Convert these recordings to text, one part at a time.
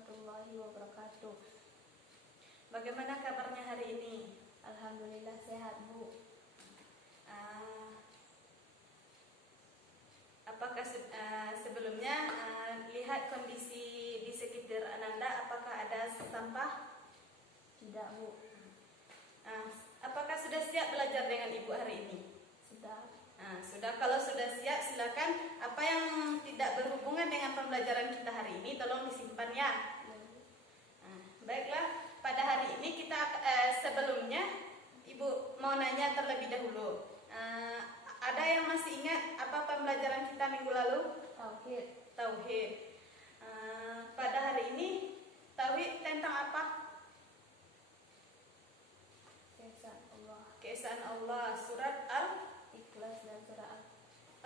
warahmatullahi wabarakatuh. Bagaimana kabarnya hari ini? Alhamdulillah sehat, Bu. Apakah sebelumnya lihat kondisi di sekitar Ananda, apakah ada sampah? Tidak, Bu. Apakah sudah siap belajar dengan Ibu hari ini? Sudah. Sudah. Kalau sudah siap, silakan. Apa yang tidak berhubungan dengan pembelajaran kita hari ini tolong disimpan ya. Baiklah, pada hari ini kita sebelumnya Ibu mau nanya terlebih dahulu. Ada yang masih ingat apa pembelajaran kita minggu lalu? Tauhid. Tauhid. Pada hari ini tauhid tentang apa? Keesaan Allah. Keesaan Allah. Surat Ikhlas dan surat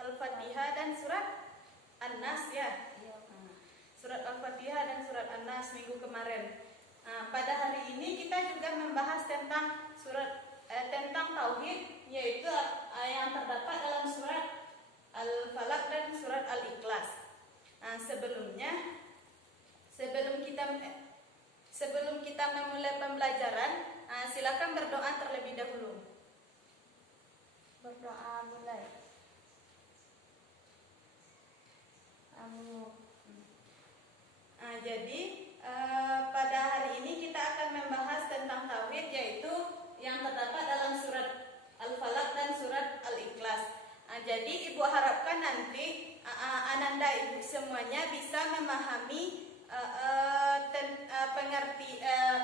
Al-Fatihah dan surat An-Nas ya. Iya. Surat Al-Fatihah dan surat An-Nas minggu kemarin. Pada hari ini kita juga membahas tentang tentang tauhid, yaitu yang terdapat dalam surat Al-Falaq dan surat Al-Ikhlas. Sebelum kita memulai pembelajaran, silakan berdoa terlebih dahulu. Berdoa mulai. Amin. Jadi pada hari ini kita akan membahas tentang tauhid, yaitu yang terdapat dalam surat Al-Falaq dan surat Al-Ikhlas. Jadi Ibu harapkan nanti Ananda Ibu semuanya bisa memahami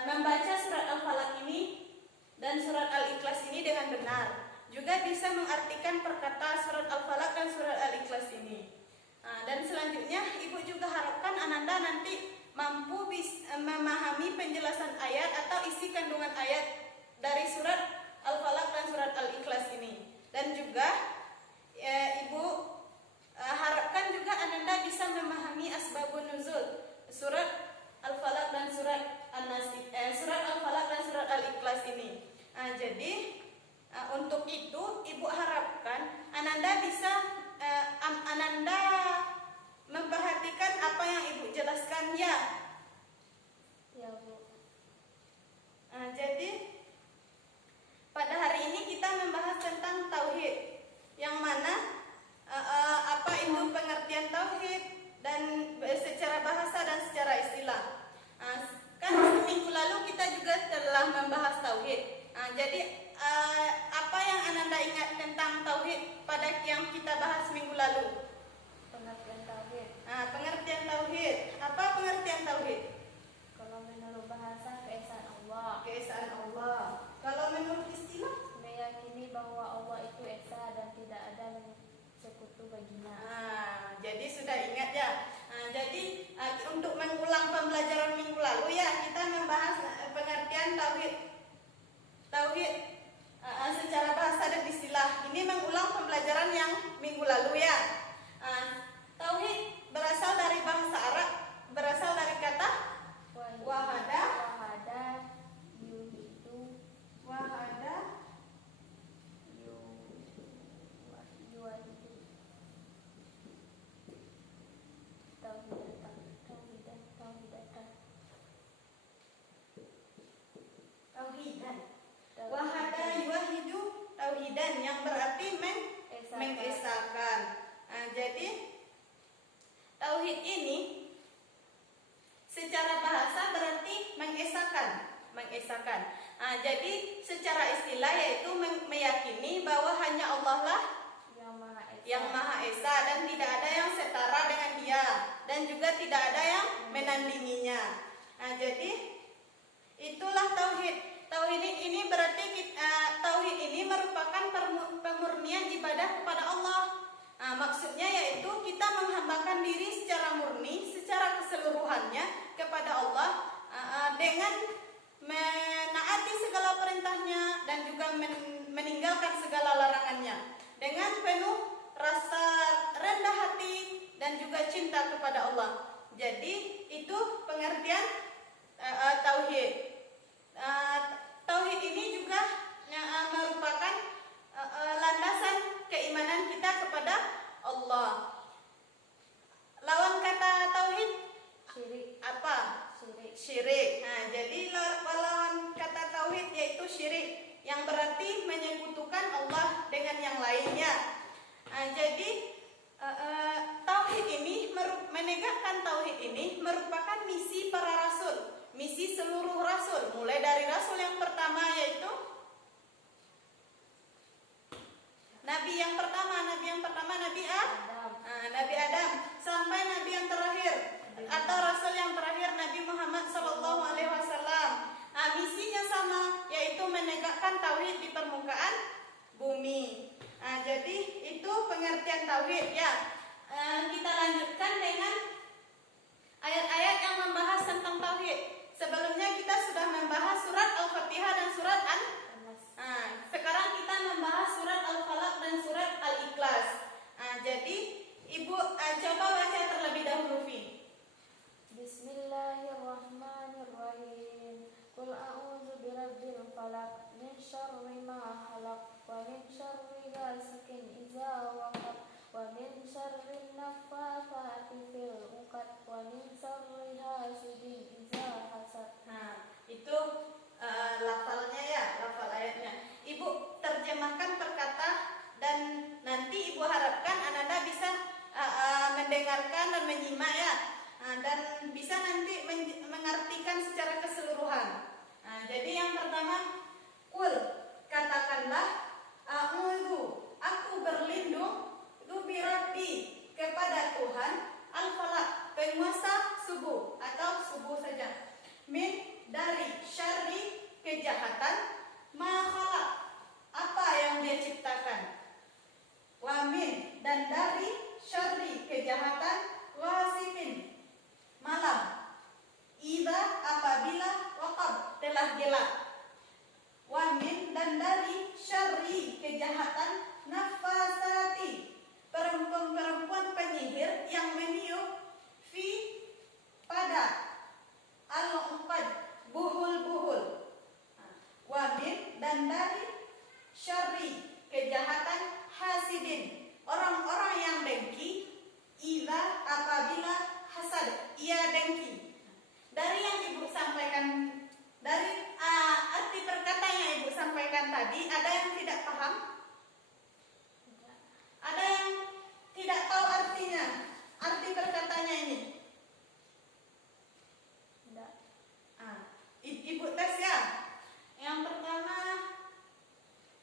membaca surat Al-Falaq ini dan surat Al-Ikhlas ini dengan benar. Juga bisa mengartikan perkataan surat Al-Falaq dan surat Al-Ikhlas ini. Dan selanjutnya Ibu juga harapkan Ananda nanti mampu memahami penjelasan ayat atau isi kandungan ayat dari surat Al-Falaq dan surat Al-Ikhlas ini. Dan juga Ibu harapkan juga Ananda bisa memahami asbabun nuzul surat Al-Falaq dan surat An-Nas, surat Al-Falaq dan surat Al-Ikhlas ini. Jadi untuk itu Ibu harapkan Ananda bisa Ananda memperhatikan apa yang Ibu jelaskan ya. Ya, Bu. Jadi pada hari ini kita membahas tentang tauhid, yang mana apa itu pengertian tauhid dan secara bahasa dan secara istilah. Kan minggu lalu kita juga telah membahas tauhid. Jadi apa yang Ananda ingat tentang tauhid pada yang kita bahas minggu lalu? Pengertian tauhid. Pengertian tauhid. Apa pengertian tauhid? Kalau menurut bahasa keesaan Allah. Keesaan Allah. Kalau menurut istilah? Meyakini bahwa Allah itu esa dan tidak ada sekutu baginya. Jadi sudah ingat ya. Jadi untuk mengulang pembelajaran minggu lalu ya, kita membahas pengertian tauhid. Tauhid secara bahasa dan istilah. Ini mengulang pembelajaran yang minggu lalu ya. Tauhid berasal dari bahasa Arab, berasal dari kata wahada. Yuhidu. Wahada. Yuhidu. Tauhidan. Wahada yuwahidu tauhidan, yang berarti mengesakan. Jadi tauhid ini secara bahasa berarti mengesakan. Jadi secara istilah yaitu meyakini bahwa hanya Allah lah yang Maha Esa dan tidak ada yang setara dengan Dia, dan juga tidak ada yang menandinginya. Jadi itulah tauhid. Tauhid ini berarti tauhid ini merupakan pemurnian ibadah kepada Allah. Maksudnya yaitu kita menghambakan diri secara murni, secara keseluruhannya kepada Allah dengan menaati segala perintahnya dan juga meninggalkan segala larangannya dengan penuh rasa rendah hati dan juga cinta kepada Allah. Jadi itu pengertian tauhid. Tauhid ini juga merupakan landasan keimanan kita kepada Allah. Lawan kata tauhid Syirik. apa? misi seluruh rasul, mulai dari rasul yang pertama yaitu Nabi yang pertama Nabi Adam sampai Nabi yang terakhir atau Rasul yang terakhir Nabi Muhammad Sallallahu Alaihi Wasallam. Misinya sama, yaitu menegakkan tauhid di permukaan bumi. Jadi itu pengertian tauhid ya. Kita lanjutkan dengan ayat-ayat yang membahas tentang tauhid. Sebelumnya kita sudah membahas surat Al-Fatihah dan surat sekarang kita membahas surat Al-Falaq dan surat Al-Ikhlas. Jadi Ibu coba baca terlebih dahulu, Fi. Bismillahirrahmanirrahim. Qul a'udzu birabbil falaq min syarri ma khalaq wa min syarri ghasikin idza waqab wa min syarri naffatsati fil 'uqad wa min syarri hasidin idza hasad. Itu lafalnya ya, lafal ayatnya. Ibu terjemahkan per kata dan nanti Ibu harapkan Ananda bisa mendengarkan dan menyimak ya, dan bisa nanti mengartikan secara keseluruhan. Jadi yang pertama, Qul, katakanlah, a'udzu, aku berlindung, birabbi, kepada Tuhan, al-falaq, penguasa subuh atau subuh saja, min, dari, syarri, kejahatan, ma khalaq, apa yang Dia ciptakan, wa min, dan dari, syarri, kejahatan, ghasikin, malam, idza, apabila, waqab, telah gelap, wa min, dan dari, syarri, kejahatan, nafasati, perempuan-perempuan penyihir yang meniup, fi, pada, al-uqad, buhul-buhul, wa min, dan dari, syarri, kejahatan, hasidin, orang-orang yang dengki, idza, apabila, hasad, ia dengki. Dari yang Ibu sampaikan, dari arti perkataan yang Ibu sampaikan tadi, ada yang tidak paham? Ada yang tidak tahu artinya, arti perkataannya ini? Tidak. Ibu tes ya. Yang pertama,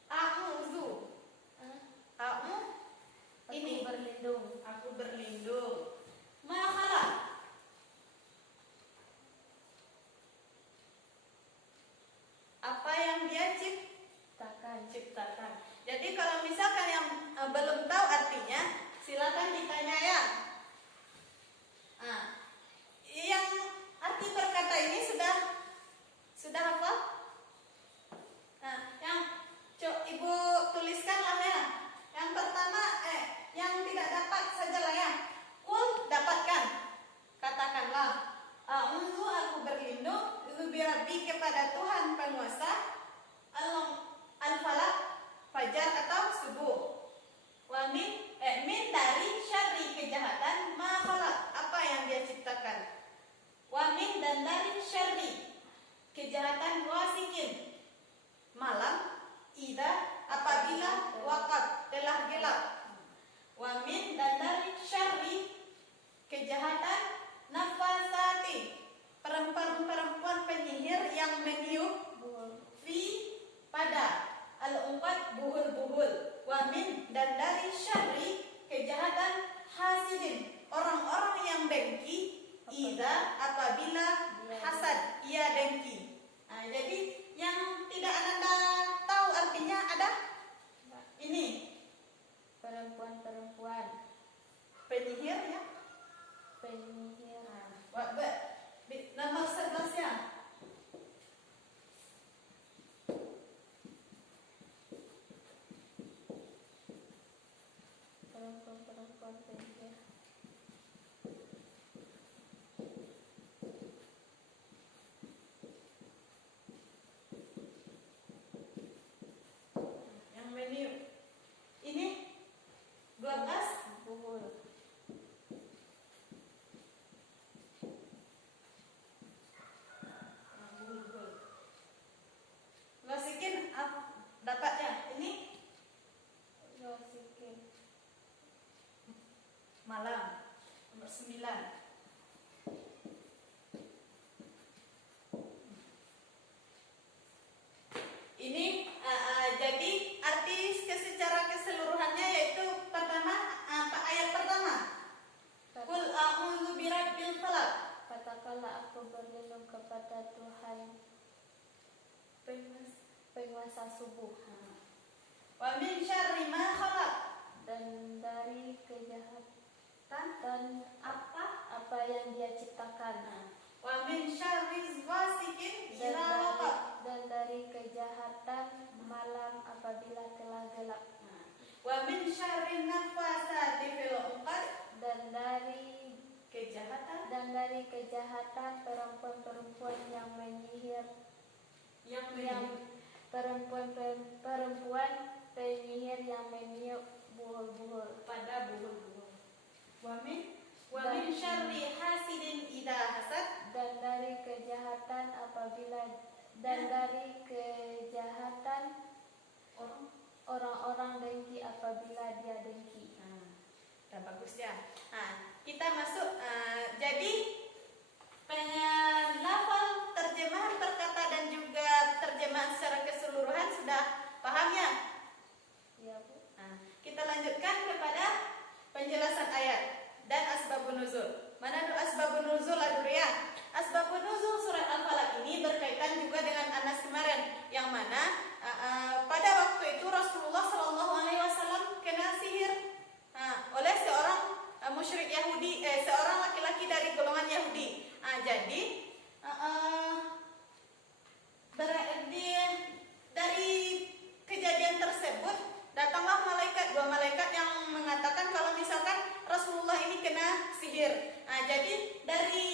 a'udzu. Ini berlindung. Aku berlindung. Ma khalaq. Apa yang Dia ciptakan. Jadi kalau misalkan yang belum tahu artinya, silakan ditanya ya. Yang arti perkata ini sudah hafal? Yang Ibu tuliskanlah ya. Yang pertama, yang tidak dapat sajalah ya. Qul, dapatkan. Katakanlah, a'udzu, aku berlindung, birabbi, kepada Tuhan penguasa, al-falaq, fajar atau subuh. Wa min, dari syarri, kejahatan, ma khalaq, apa yang Dia ciptakan. Wa min, dan dari syarri, kejahatan, wasikin, malam, idza, apabila, waqab, telah gelap. Wa min, dan dari syarri, kejahatan, nafasati, perempuan-perempuan penyihir yang meniup, fi, pada, al-uqad, buhul-buhul. Wa min, dan dari syarri, kejahatan, hasidin, orang-orang yang dengki, katakanlah aku berlindung kepada Tuhan penguasa subuh. Wa min syarri ma khalaq. Dan dari kejahatan apa yang Dia ciptakan. Wa min syarri ghasikin idza waqab. Dan dari kejahatan malam apabila telah gelap. Wa min syarri nafasati fil 'uqad. Dan dari kejahatan perempuan-perempuan yang menyihir, perempuan penyihir yang meniup buhul-buhul pada buhul-buhul. Wa min syarri hasidin idza hasad. Dan dari kejahatan orang-orang dengki apabila dia dengki. Udah bagus ya. Kita masuk. Jadi penlafal terjemahan perkata dan juga terjemahan secara keseluruhan sudah paham ya? Iya, Bu. Kita lanjutkan kepada penjelasan ayat dan asbabun nuzul. Mana dulu asbabun nuzul Aduria? Asbabun nuzul surat Al-Falaq ini berkaitan juga dengan Anas kemarin, yang mana pada waktu itu Rasulullah Shallallahu Alaihi Wasallam kena sihir oleh seorang musyrik Yahudi, seorang laki-laki dari golongan Yahudi. Jadi dari kejadian tersebut datanglah dua malaikat yang mengatakan kalau misalkan Rasulullah ini kena sihir. Jadi dari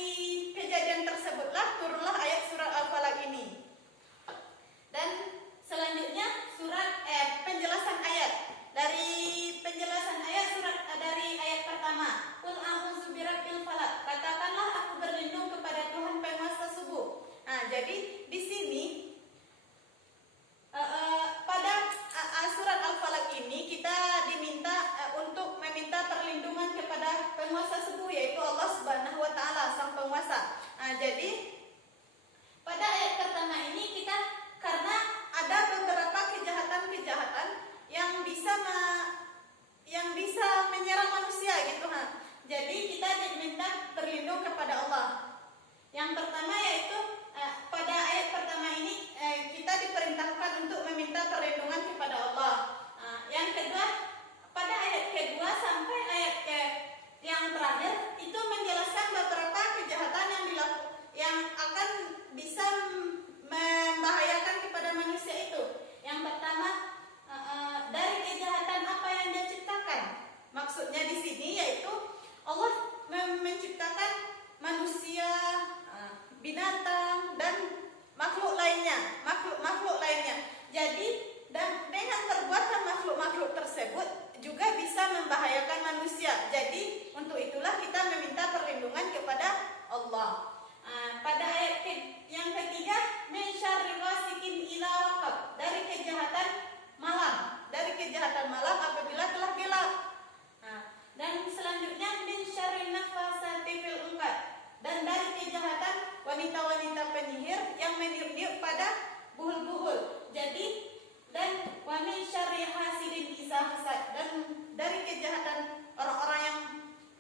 kejadian tersebutlah turunlah ayat surat Al-Falaq ini. Dan selanjutnya penjelasan ayat. Dari penjelasan ayat dari ayat pertama, Qul a'udzu birabbil falaq. Katakanlah aku berlindung kepada Tuhan penguasa subuh. Jadi di sini pada surat Al-Falaq ini kita diminta untuk meminta perlindungan kepada penguasa subuh, yaitu Allah Subhanahu wa taala, sang penguasa. Jadi pada ayat pertama ini kita karena ada beberapa kejahatan-kejahatan yang bisa menyerang manusia gitu. Jadi kita diminta berlindung kepada Allah. Yang pertama yaitu pada ayat pertama ini kita diperintahkan untuk meminta perlindungan kepada Allah. Yang kedua, pada ayat kedua sampai ayat yang terakhir itu menjelaskan beberapa kejahatan yang akan bisa membahayakan kepada manusia itu. Yang pertama, dari kejahatan apa yang Dia ciptakan. Maksudnya di sini yaitu Allah menciptakan manusia, binatang dan makhluk lainnya. Jadi dengan perbuatan makhluk-makhluk tersebut juga bisa membahayakan manusia. Jadi untuk itulah kita meminta perlindungan kepada Allah. Pada ayat yang ketiga, min syarri ghasikin idza waqab, dari kejahatan malam apabila telah gelap. Dan selanjutnya min syarri nafasati fil 'uqad, dan dari kejahatan wanita-wanita penyihir yang meniup-niup pada buhul-buhul. Jadi dan wa min syarri hasidin idza hasad, dan dari kejahatan orang-orang yang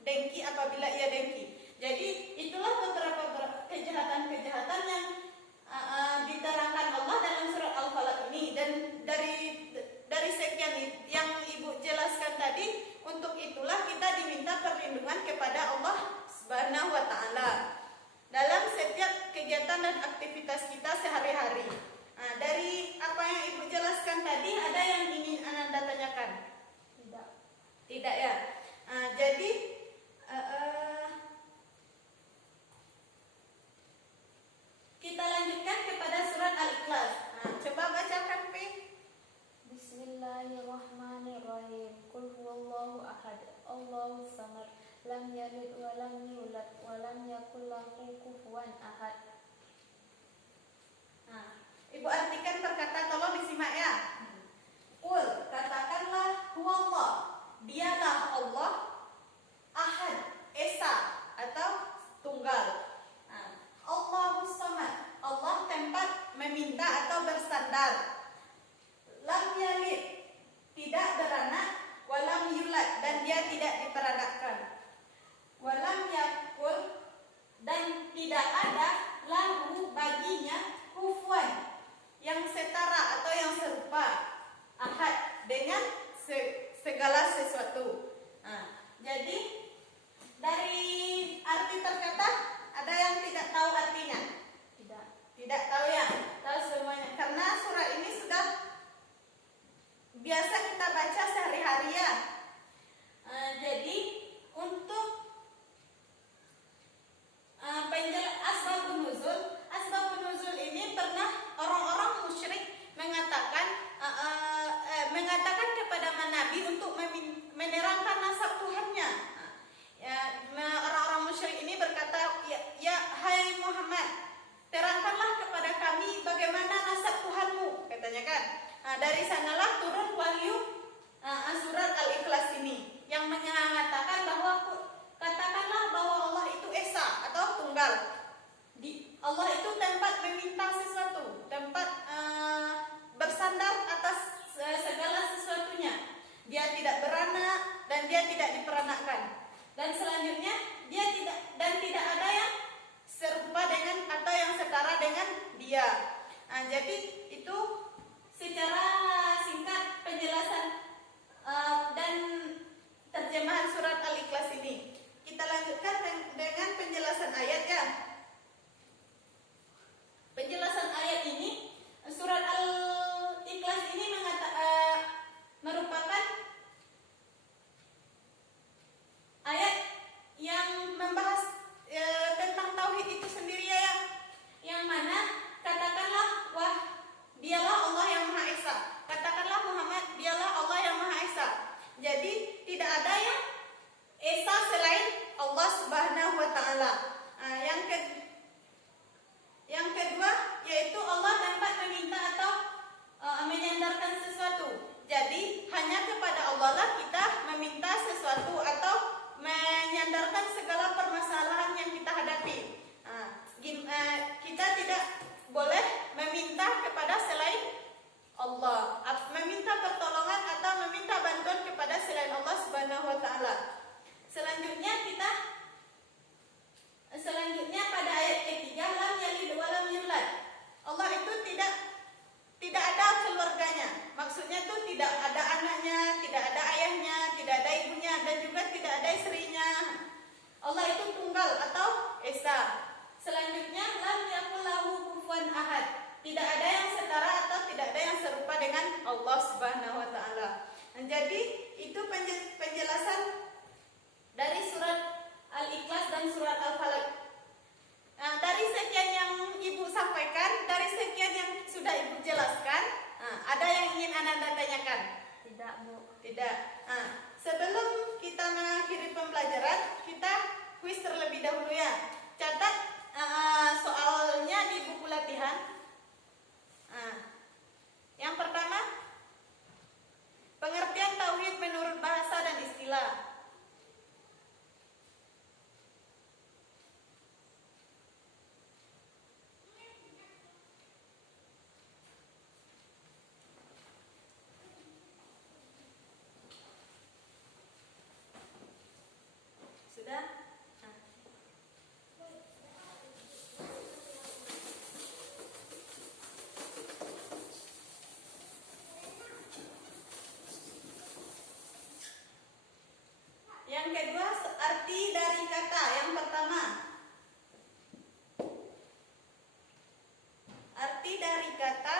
dengki apabila ia dengki. Jadi itulah beberapa kejahatan-kejahatan yang diterangkan Allah dalam surat Al-Falaq ini. Dan dari sekian yang Ibu jelaskan tadi, untuk itulah kita diminta perlindungan kepada Allah Subhanahu wa taala dalam setiap kegiatan dan aktivitas kita sehari-hari. Dari apa yang Ibu jelaskan tadi, ada yang ingin Ananda tanyakan? Tidak ya. Jadi kita lanjutkan kepada surat Al-Ikhlas. Coba bacakan, Pi. Bismillahirrahmanirrahim. Qul huwallahu ahad, Allahus samad, lam yalid wa lam yulad wa lam yakul lahu kufuwan ahad. Ibu artikan perkataan, tolong disimak ya. Qul, katakanlah huwallah, dialah Allah, ahad, esa atau tunggal. Allahus samad, Allah tempat meminta atau bersandar. Lam yalid, tidak beranak, walam yulad, dan dia tidak diperanakkan. Walam yakul, dan tidak ada lahu baginya kufuwan, yang setara atau yang serupa, ahad, dengan segala sesuatu. Jadi dari arti terkata ada yang tidak tahu artinya? Tidak tahu ya? Tahu semuanya. Karena surah ini sudah biasa kita baca sehari-hari ya. Jadi untuk asbabun nuzul ini pernah orang-orang musyrik mengatakan kepada Nabi untuk menerangkan nasab Tuhannya. Orang-orang musyrik ini berkata, ya hai Muhammad, terangkanlah kepada kami bagaimana nasab Tuhanmu, katanya kan. Dari sanalah turun wahyu surat Al-Ikhlas ini yang mengatakan bahwa katakanlah bahwa Allah itu esa atau tunggal. Allah itu tempat meminta sesuatu, tempat bersandar atas segala sesuatunya. Dia tidak beranak dan dia tidak diperanakkan. Dan selanjutnya tidak ada yang serupa dengan atau yang setara dengan dia. Jadi itu secara singkat penjelasan dan terjemahan surat Al-Ikhlas ini. Kita lanjutkan dengan penjelasan ayat ya. Penjelasan ayat ini, surat Al-Ikhlas ini merupakan ayat yang membahas tentang tauhid itu sendiri ya. Yang mana katakanlah wah dialah Allah yang Maha Esa. Katakanlah Muhammad dialah Allah yang Maha Esa. Jadi tidak ada yang esa selain Allah Subhanahu wa taala. Yang kedua yaitu Allah tempat meminta atau menyandarkan sesuatu. Jadi hanya kepada Allah lah kita meminta sesuatu atau menyandarkan segala permasalahan yang kita hadapi. Kita tidak boleh meminta kepada selain Allah, meminta pertolongan atau meminta bantuan kepada selain Allah Subhanahu wa taala. Selanjutnya pada ayat ketiga, lam yalid wa lam yulad. Allah itu tidak ada keluarganya. Maksudnya itu tidak ada anaknya, tidak ada ayahnya, tidak ada ibunya, dan juga tidak ada istrinya. Allah itu tunggal atau esa. Selanjutnya lam yakul lahu kufuwan ahad. Tidak ada yang setara atau tidak ada yang serupa dengan Allah Subhanahu wa taala. Jadi itu penjelasan dari surat Al-Ikhlas dan surat Al-Falaq. Dari sekian yang Ibu sampaikan, dari sekian yang sudah Ibu jelaskan, ada yang ingin Anda tanyakan? Tidak, Bu. Tidak. Sebelum kita mengakhiri pembelajaran, kita kuis terlebih dahulu ya. Catat soalnya di buku latihan. Yang pertama, pengertian tauhid menurut bahasa dan istilah. Sudah? Yang kedua, arti dari kata. Yang pertama, arti dari kata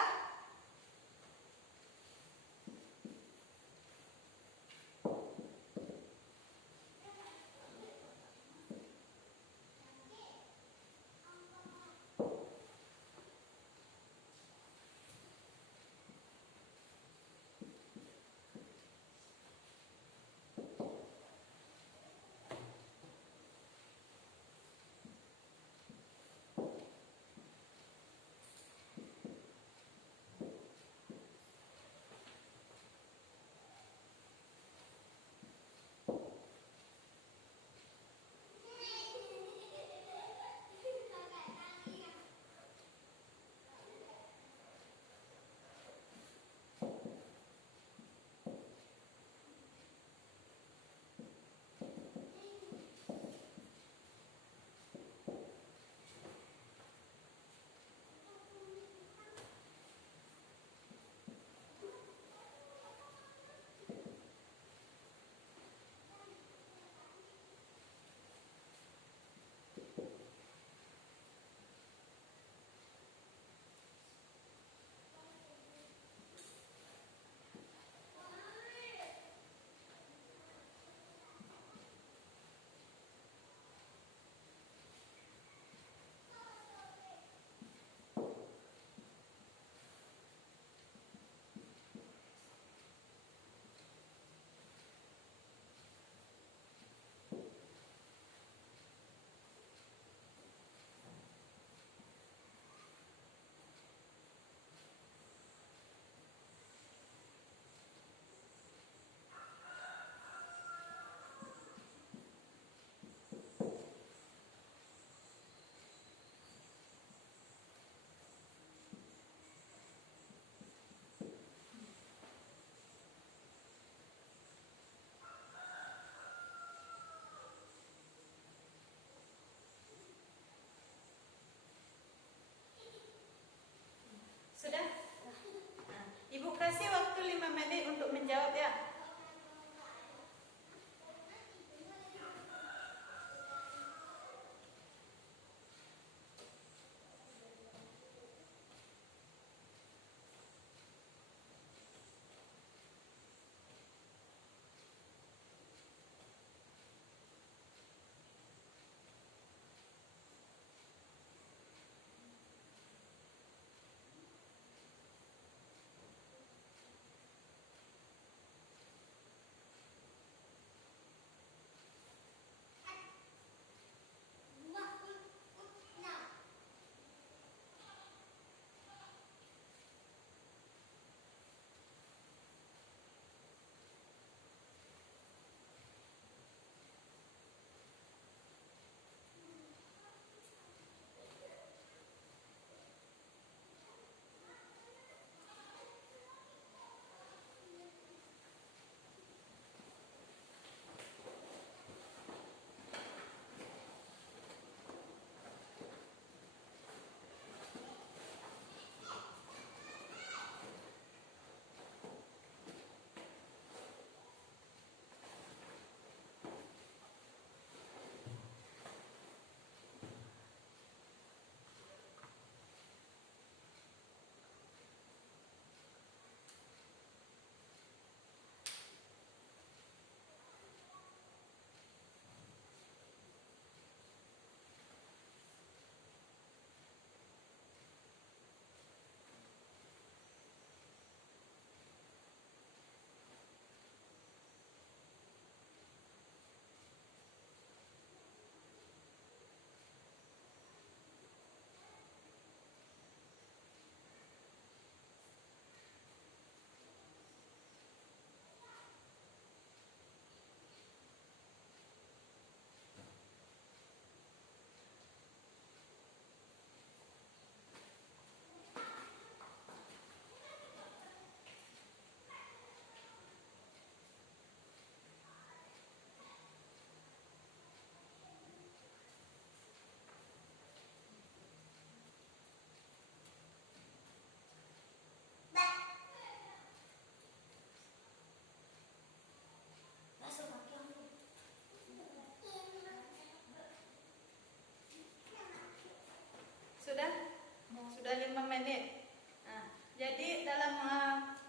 menit. Nah, jadi dalam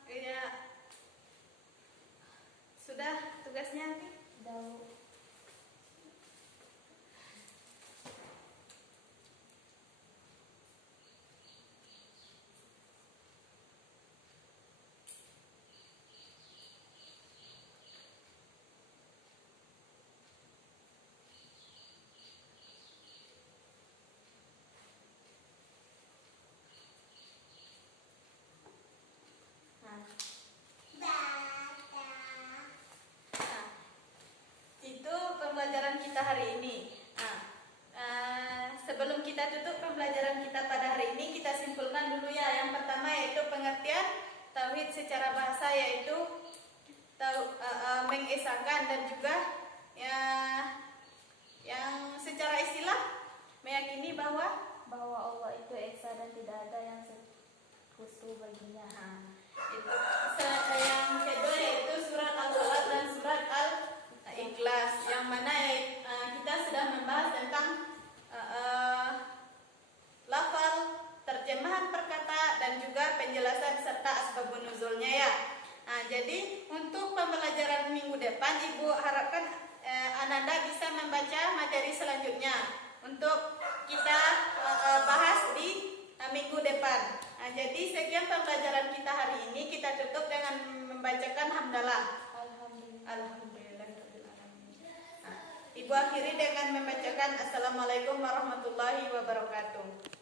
ya, sudah tugasnya nanti. Dahulu. Nah, itu pembelajaran kita hari ini. Nah, sebelum kita tutup pembelajaran kita pada hari ini, kita simpulkan dulu ya. Yang pertama yaitu pengertian tauhid secara bahasa, yaitu mengesakan, dan juga ya, yang secara istilah meyakini bahwa Allah itu esa dan tidak ada yang sekutu baginya. Itu yang kedua yaitu surat Al-Falaq dan surat Al-Ikhlas, yang mana kita sudah membahas tentang lafal, terjemahan perkata, dan juga penjelasan serta asbabun nuzulnya ya. Nah, jadi untuk pembelajaran minggu depan, Ibu harapkan Ananda bisa membaca materi selanjutnya untuk kita bahas di minggu depan. Nah, jadi sekian pembelajaran kita hari ini. Kita tutup dengan membacakan hamdalah. Alhamdulillah. Nah, Ibu akhiri dengan membacakan Assalamualaikum warahmatullahi wabarakatuh.